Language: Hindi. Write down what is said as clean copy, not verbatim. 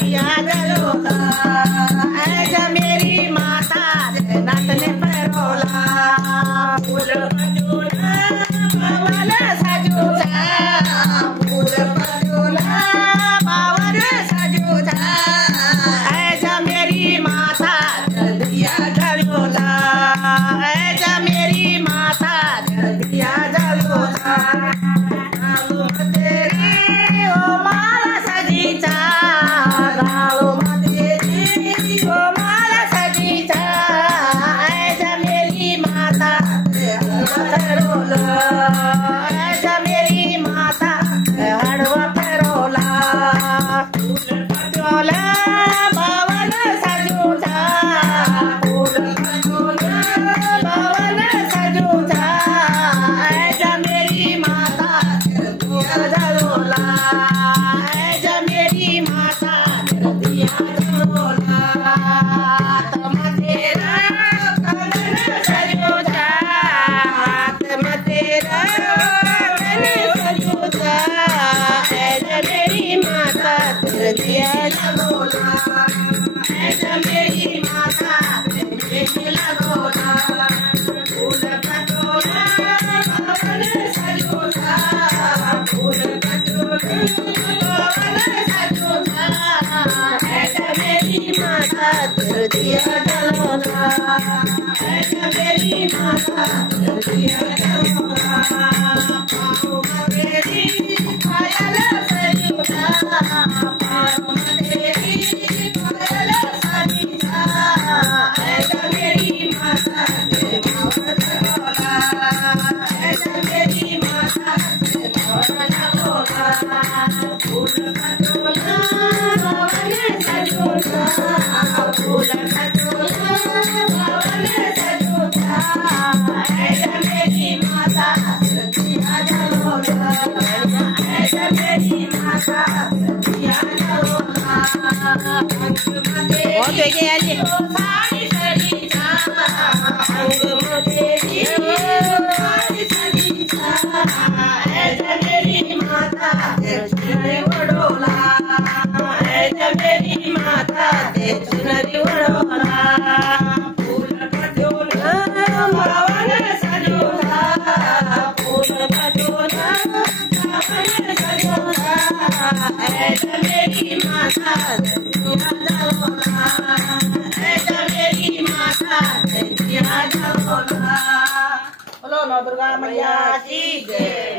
दिया जलोला ऐसा मेरी माता नाचने परोला फूल पजूला बावन सजूता फूल पजूला बावन सजूता ऐसा मेरी माता दिया जलोला ऐसा मेरी माता दिया जलोला ऐसा मेरी माता हड़वा परोला फूल पजोला बावन सजूता फूल पजोला बावन सजूता ऐसा मेरी माता दिया जलोला ऐसा मेरी माता दिया जलोला तुम तेरा कंगन सजूता मेरी माता दिया जलोला ऐसा मेरी माता दिया जलोला फूल पजोला बावन सजूता फूल पजोला बावन सजूता ऐसा मेरी माता दिया जलोला ऐसा मेरी माता दिया जलोला बोलो नौ दुर्गा मैया की जय।